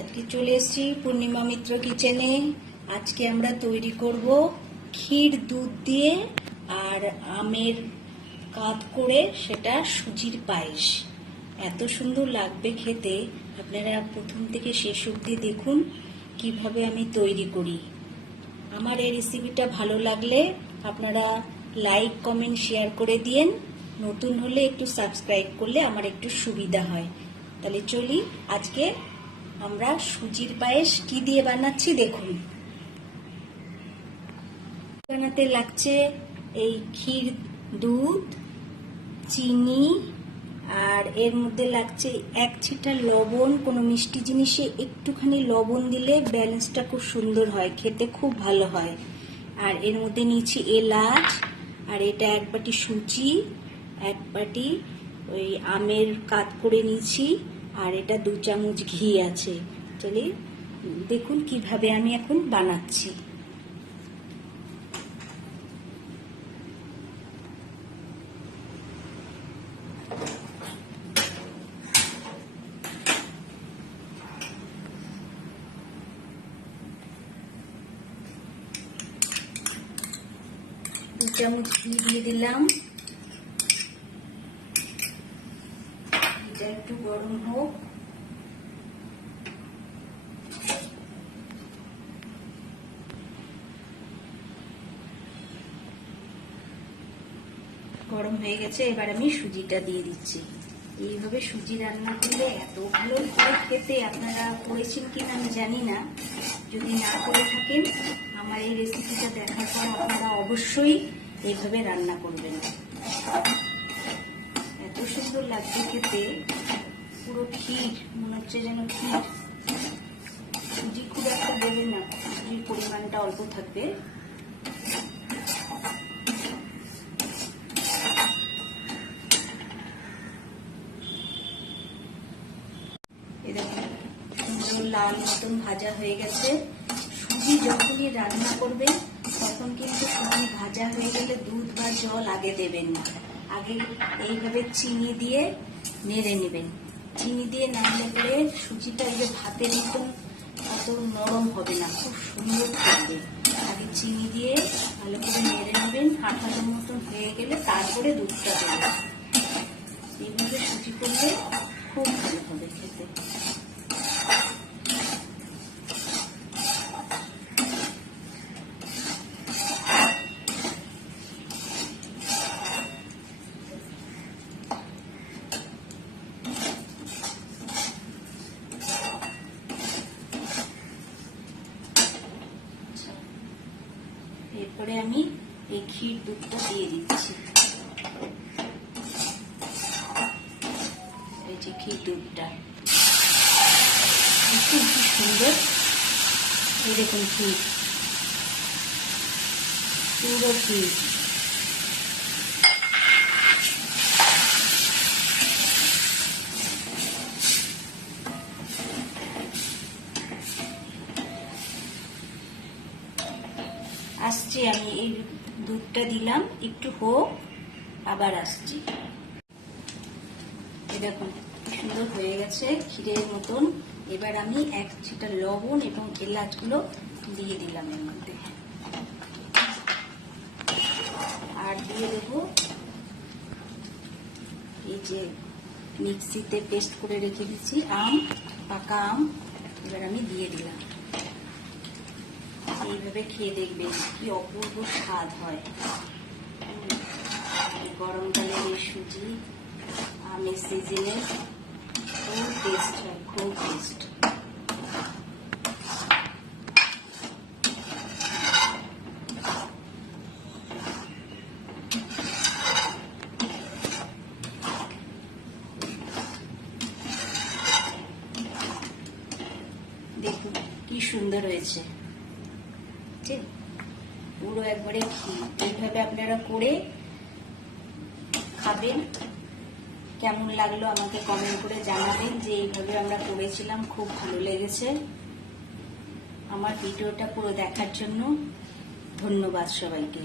আজকে চলে এসেছি পূর্ণিমা মিত্র কিচেনে। আজকে আমরা তৈরি করব ক্ষীর দুধ দিয়ে আর আমের কাত করে সেটা সুজির পায়েস। এত সুন্দর লাগবে খেতে, আপনারা প্রথম থেকে শেষ অবধি দেখুন কিভাবে আমি তৈরি করি। আমার এই রেসিপিটা ভালো লাগলে আপনারা লাইক কমেন্ট শেয়ার করে দিয়েন। নতুন হলে একটু সাবস্ক্রাইব করলে আমার একটু সুবিধা হয়। তাহলে চলি, আজকে আমরা সুজির পায়েস কি দিয়ে বানাচ্ছি দেখুন। বানাতে লাগছে এই ক্ষীর দুধ, চিনি, আর এর মধ্যে লাগছে এক ছিটা লবণ। কোনো মিষ্টি জিনিসে একটুখানি লবণ দিলে ব্যালেন্সটা খুব সুন্দর হয়, খেতে খুব ভালো হয়। আর এর মধ্যে নিয়েছি এলাচ, আর এটা এক বাটি সুজি, এক বাটি ওই আমের কাত করে নিয়েছি, আর এটা 2 চামচ ঘি আছে। চলে দেখুন কিভাবে আমি এখন বানাচ্ছি। দু চামচ ঘি দিয়ে দিলাম। এটা একটু গরম হোক। গরম হয়ে গেছে, এবার আমি সুজিটা দিয়ে দিচ্ছি। এইভাবে সুজি রান্না করলে এত ভালো হয় খেতে। আপনারা করেছেন কিনা আমি জানি না, যদি না করে থাকেন আমার এই রেসিপিটা দেখার পর আপনারা অবশ্যই এইভাবে রান্না করবেন। এত সুন্দর লাগবে খেতে, পুরো ক্ষীর মনে হচ্ছে যেন ক্ষীর। সুজি খুব একটা দেবেন না, সুজির পরিমাণটা অল্প থাকবে। সুন্দর লাল মতন ভাজা হয়ে গেছে। সুজি যখনই রান্না করবেন তখন কিন্তু সুজি ভাজা হয়ে গেলে দুধ বা জল আগে দেবেন না, আগে এইভাবে চিনি দিয়ে নেড়ে নেবেন। চিনি দিয়ে নাড়লে পরে সুজিটা এই যে ভাতের মতন অত নরম হবে না, খুব সুন্দর থাকবে। আগে চিনি দিয়ে ভালো করে নেড়ে নেবেন, আঠালোর মতন হয়ে গেলে তারপরে দুধটা দেবেন। এইভাবে সুজি করলে খুব ভালো হবে খেতে। এরপরে আমি এই ক্ষীর দুধটা দিয়ে দিচ্ছি। এই যে ক্ষীর দুধটা খুব সুন্দর, এই দেখুন ক্ষীর, পুরো ক্ষীর। আসছি, আমি এই দুধটা দিলাম, একটু হোক, আবার আসছি। এই দেখুন সুন্দর হয়ে গেছে ক্ষীরের মতন। এবার আমি এক ছিটা লবণ এবং এলাচগুলো দিয়ে দিলাম এর মধ্যে, আর দিয়ে দেবো এই যে মিক্সিতে পেস্ট করে রেখে দিচ্ছি আম, পাকা আম। এবার আমি দিয়ে দিলাম। এইভাবে খেয়ে দেখবেন কি অপূর্ব স্বাদ হয়। গরমকালে এই সুজি আমের সিজনে খুব টেস্ট হয়, খুব টেস্ট। দেখুন কি সুন্দর হয়েছে, পুরো একবারে ক্ষীর। এইভাবে আপনারা করে খাবেন। কেমন লাগলো আমাকে কমেন্ট করে জানাবেন যে এইভাবে আমরা করেছিলাম, খুব ভালো লেগেছে। আমার ভিডিওটা পুরো দেখার জন্য ধন্যবাদ সবাইকে।